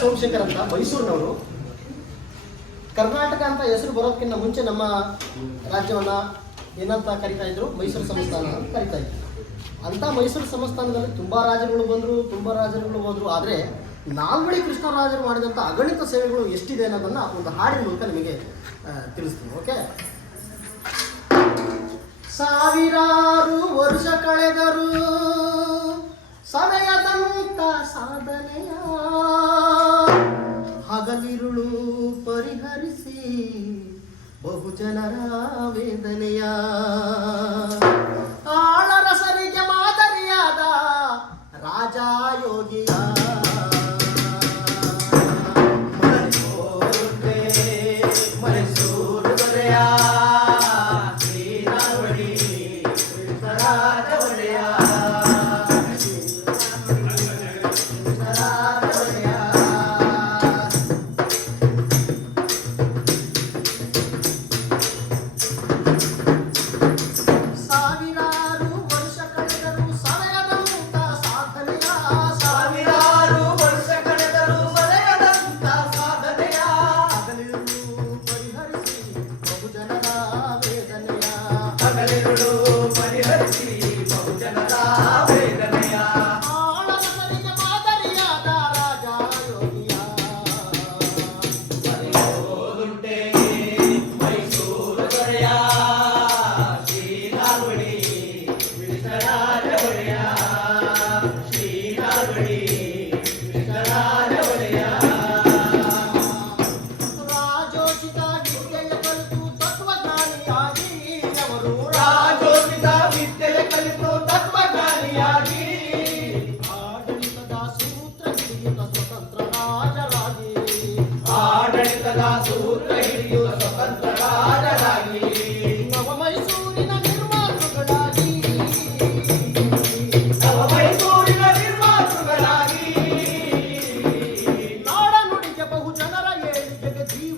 ಸೋಮಶೇಖರ್ ಅಂತ ಮೈಸೂರಿನವರು. ಕರ್ನಾಟಕ ಅಂತ ಹೆಸರು ಬರೋದಕ್ಕಿಂತ ಮುಂಚೆ ನಮ್ಮ ರಾಜ್ಯವನ್ನು ಏನಂತ ಕರಿತಾ ಇದ್ರು? ಮೈಸೂರು ಸಂಸ್ಥಾನ ಅಂತ ಕರಿತಾ ಇದ್ರು. ಅಂತ ಮೈಸೂರು ಸಂಸ್ಥಾನದಲ್ಲಿ ತುಂಬಾ ರಾಜರುಗಳು ಬಂದರು, ತುಂಬಾ ರಾಜರುಗಳು ಹೋದ್ರು. ಆದ್ರೆ ನಾಲ್ವಡಿ ಕೃಷ್ಣರಾಜರು ಮಾಡಿದಂತ ಅಗಣಿತ ಸೇವೆಗಳು ಎಷ್ಟಿದೆ ಅನ್ನೋದನ್ನ ಒಂದು ಹಾಡಿನ ಮೂಲಕ ನಿಮಗೆ ತಿಳಿಸ್ತೀನಿ, ಓಕೆ? ಸಾವಿರಾರು ವರ್ಷ ಕಳೆದರು ಸಮಯದಂತ ಸಾಧನೆಯ ಹಗಲಿರುಳು ಪರಿಹರಿಸಿ ಬಹುಜನರ ವೇದನೆಯ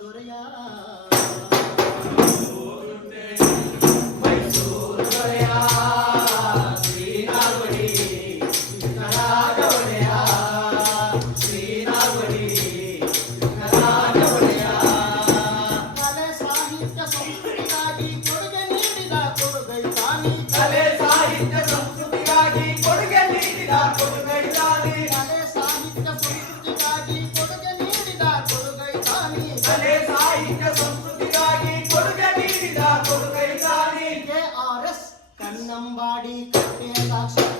ದೊರೆಯ somebody to be a doctor.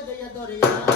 cadeia